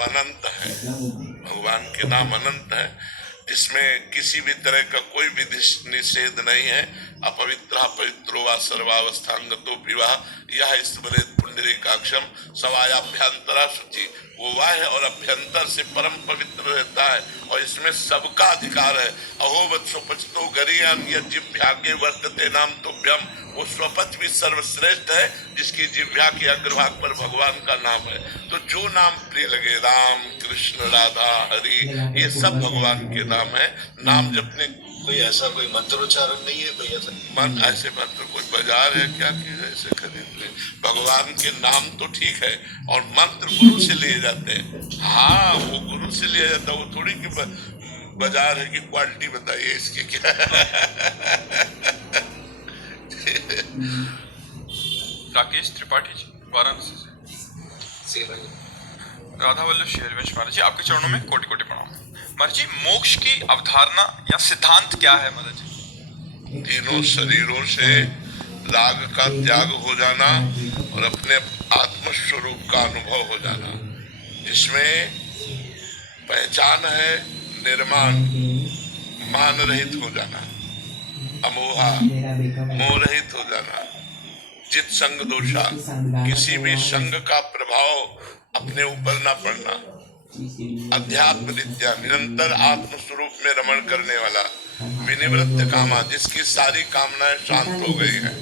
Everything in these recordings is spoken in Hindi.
वो अनंत है। भगवान के नाम अनंत है, जिसमें किसी भी तरह का कोई विधि निषेध नहीं है। अपवित्र पवित्रो वा सर्वावस्थांगतो विवाह यह स्मरेत पुंडरीकाक्षम सवायाभ्यंतरा शुचि। वो बाह्य और अभ्यंतर से परम पवित्र रहता है और इसमें सबका अधिकार है। अहोवत स्वपचतो गरियान यज्ञागे वर्तते नाम तुभ्यम। वो स्वपच भी सर्वश्रेष्ठ है जिसकी जिह्वा के अग्रभाग पर भगवान का नाम है। तो जो नाम प्रिय लगे, राम कृष्ण राधा हरि, ये सब भगवान के नाम है। नाम जपने कोई ऐसा कोई मंत्रोच्चारण नहीं है, कोई ऐसा मन ऐसे मंत्र कोई बाजार है क्या कि ऐसे खरीद ले। भगवान के नाम तो ठीक है, और मंत्र गुरु से लिए जाते हैं। हाँ, वो गुरु से लिया जाता है, वो थोड़ी कि बाजार है कि क्वालिटी बताइए इसकी क्या। राकेश त्रिपाठी जी, वाराणसी से। राधा वल्लभ शेरवंश महाराज जी, आपके चरणों में कोटि कोटि प्रणाम। महाराज जी, मोक्ष की अवधारणा या सिद्धांत क्या है महाराज जी? तीनों शरीरों से राग का त्याग हो जाना और अपने आत्मस्वरूप का अनुभव हो जाना, जिसमें पहचान है निर्माण, मान रहित हो जाना, अमोहा मोह रहित हो जाना, जित संग दोषा, किसी भी संग का प्रभाव अपने ऊपर न पड़ना, अध्यात्म विद्या, निरंतर आत्म स्वरूप में रमण करने वाला, विनिवृत्त कामा, जिसकी सारी कामनाएं शांत हो गई हैं,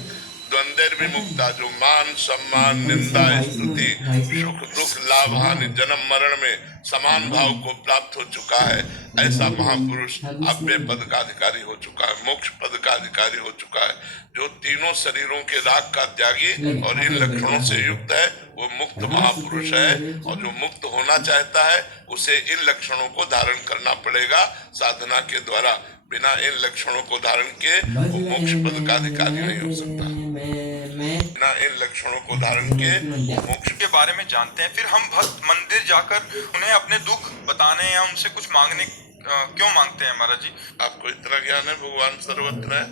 द्वंद्व विमुक्ता, जो मान सम्मान निंदा स्तुति सुख दुख लाभ हानि जन्म मरण में समान भाव को प्राप्त हो चुका है, ऐसा महापुरुष अव्यय पद का अधिकारी हो चुका है, मोक्ष पद का अधिकारी हो चुका है। जो तीनों शरीरों के राग का त्यागी और इन लक्षणों से युक्त है, वो मुक्त महापुरुष है। और जो मुक्त होना चाहता है उसे इन लक्षणों को धारण करना पड़ेगा साधना के द्वारा। बिना इन लक्षणों को धारण के वो मोक्ष पद का अधिकारी नहीं हो सकता। बिना इन लक्षणों को धारण के मोक्ष के बारे में जानते हैं, फिर हम भक्त मंदिर जाकर उन्हें अपने दुख बताने या उनसे कुछ मांगने क्यों मांगते हैं महाराज जी? आपको इतना ज्ञान है भगवान सर्वत्र है,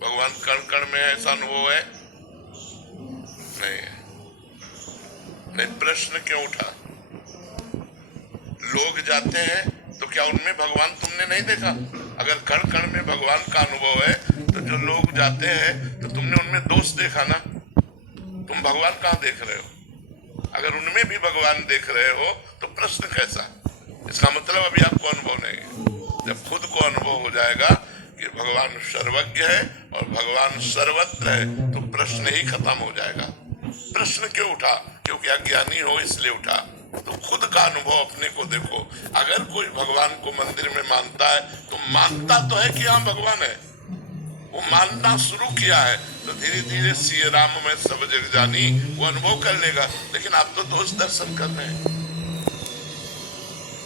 भगवान कण कण में, ऐसा अनुभव है? नहीं है। नहीं, प्रश्न क्यों उठा? लोग जाते हैं तो क्या उनमें भगवान तुमने नहीं देखा? अगर कण कण में भगवान का अनुभव है तो जो लोग जाते हैं तो तुमने उनमें दोष देखा ना? तुम भगवान कहाँ देख रहे हो? अगर उनमें भी भगवान देख रहे हो तो प्रश्न कैसा? इसका मतलब अभी आपको अनुभव नहीं है। जब खुद को अनुभव हो जाएगा कि भगवान सर्वज्ञ है और भगवान सर्वत्र है तो प्रश्न ही खत्म हो जाएगा। प्रश्न क्यों उठा? क्योंकि अज्ञानी हो इसलिए उठा। तो खुद का अनुभव अपने को देखो। अगर कोई भगवान को मंदिर में मानता है तो मानता तो है कि हाँ भगवान है, वो मानना शुरू किया है तो धीरे धीरे सिय राम में सब जग जानी वो अनुभव कर लेगा। लेकिन आप तो दोष दर्शन कर रहे हैं,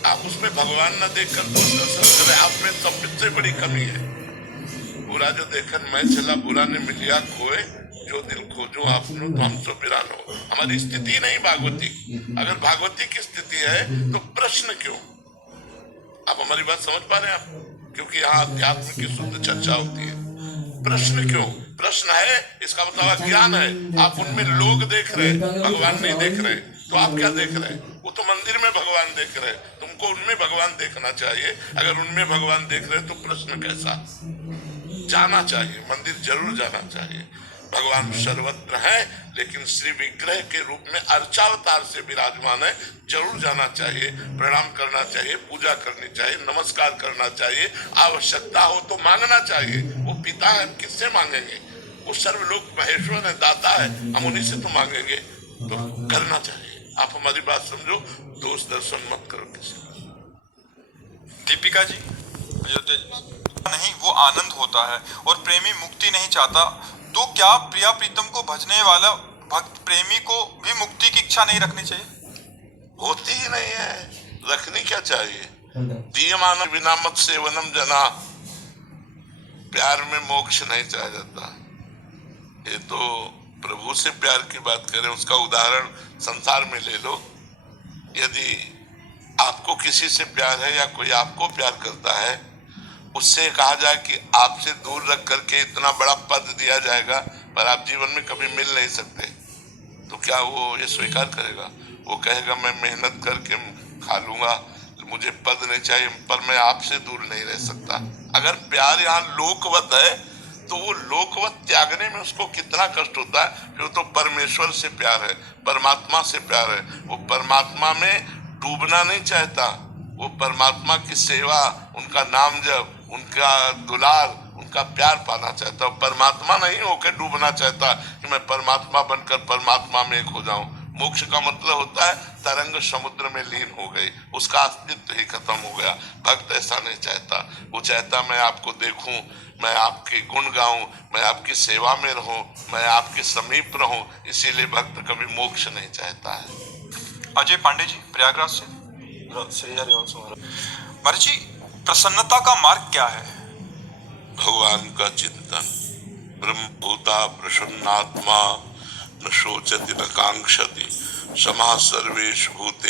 आप उसमें भगवान न देखकर दोष दर्शन कर रहे हैं। आप में सबसे बड़ी कमी है। बुरा जो देखन मैं चला बुरा ने मिलिया खोए, जो दिल खोजो आपनो तो हम सो बिरानो। हमारी स्थिति नहीं भागवती। अगर भागवती की स्थिति है तो प्रश्न क्यों? आप हमारी बात समझ पा रहे हैं आप? क्योंकि यहाँ अध्यात्म की शुद्ध चर्चा होती है। प्रश्न क्यों? प्रश्न है इसका मतलब ज्ञान है। आप उनमें लोग देख रहे हैं, भगवान नहीं देख रहे, तो आप क्या देख रहे हैं? वो तो मंदिर में भगवान देख रहे हैं, तुमको उनमें भगवान देखना चाहिए। अगर उनमें भगवान देख रहे तो प्रश्न कैसा? जाना चाहिए, मंदिर जरूर जाना चाहिए। भगवान सर्वत्र है लेकिन श्री विग्रह के रूप में अर्चावतार से विराजमान है, जरूर जाना चाहिए, प्रणाम करना चाहिए, पूजा करनी चाहिए, नमस्कार करना चाहिए, आवश्यकता हो तो मांगना चाहिए। वो पिता है, हम किससे मांगेंगे? वो सर्वलोक महेश्वर है, दाता है, हम उन्हीं से तो मांगेंगे। तो करना चाहिए। आप हमारी बात समझो, दोष दर्शन मत करो किसी। दीपिका जी, अयोध्या नहीं वो आनंद होता है और प्रेमी मुक्ति नहीं चाहता, तो क्या प्रिया प्रीतम को भजने वाला भक्त प्रेमी को भी मुक्ति की इच्छा नहीं रखनी चाहिए? होती ही नहीं है, रखनी क्या चाहिए? दीयमान बिना मत सेवनम जना, प्यार में मोक्ष नहीं चाहा जाता। ये तो प्रभु से प्यार की बात करें, उसका उदाहरण संसार में ले लो। यदि आपको किसी से प्यार है या कोई आपको प्यार करता है, उससे कहा जाए कि आपसे दूर रख करके इतना बड़ा पद दिया जाएगा पर आप जीवन में कभी मिल नहीं सकते, तो क्या वो ये स्वीकार करेगा? वो कहेगा मैं मेहनत करके खा लूंगा, मुझे पद नहीं चाहिए, पर मैं आपसे दूर नहीं रह सकता। अगर प्यार यहाँ लोकवत है तो वो लोकवत त्यागने में उसको कितना कष्ट होता है। फिर तो परमेश्वर से प्यार है, परमात्मा से प्यार है, वो परमात्मा में डूबना नहीं चाहता, वो परमात्मा की सेवा, उनका नाम जप, उनका दुलार, उनका प्यार पाना चाहता। परमात्मा नहीं होकर डूबना चाहता कि मैं परमात्मा बनकर परमात्मा में एक हो जाऊं। मोक्ष का मतलब होता है तरंग समुद्र में लीन हो गई, उसका अस्तित्व ही खत्म हो गया। भक्त ऐसा नहीं चाहता, वो चाहता मैं आपको देखूं, मैं आपके गुण गाऊं, मैं आपकी सेवा में रहूं, मैं आपके समीप रहूं। इसीलिए भक्त कभी मोक्ष नहीं चाहता है। अजय पांडे जी प्रयागराज से। श्री हरिवंश महाराज। महाराज जी, प्रसन्नता का मार्ग क्या है? भगवान का चिंतन। ब्रह्मभूता प्रसन्नात्मा न शोचति न कांक्षति, समः सर्वेषु भूतेषु